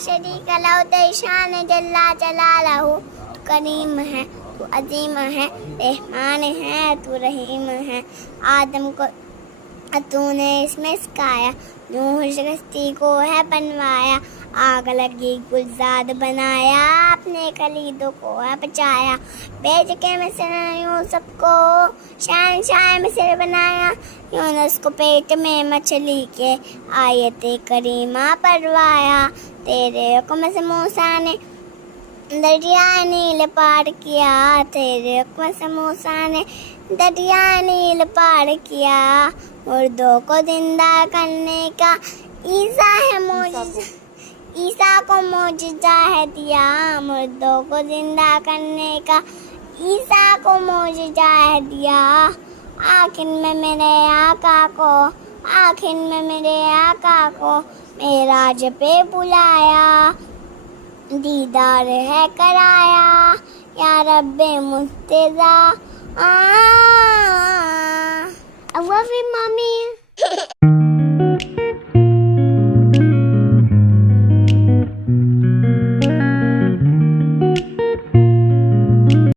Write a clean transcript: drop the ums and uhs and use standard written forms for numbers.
शरीक लहू तेरी शान जल्ला जलालहू। तू करीम है, तू अजीम है, रहमान है, तू रहीम है। आदम को तूने इसमें सिखाया, नूह कश्ती को है बनवाया। आग लगी गुलजार बनाया, अपने खलीदों को है बचाया। भेज के मिस्र यूसुफ को शहंशाह मिस्र बनाया। यूनुस को पेट में मछली के आयते करीमा परवाया। तेरे हुक्म से मूसा ने दरिया नील पार किया। तेरे हुक्म से मूसा ने दरिया नील पार किया। मुर्दों को जिंदा करने का ईसा है मौजूदा, ईसा को मौजूदा है दिया। मुर्दों को जिंदा करने का ईसा को मौजूदा है दिया। आखिर में मेरे आका को, आखिर में मेरे आका को मेराज पे बुलाया। दीदार है कराया या रब्बे मुस्तज़ा।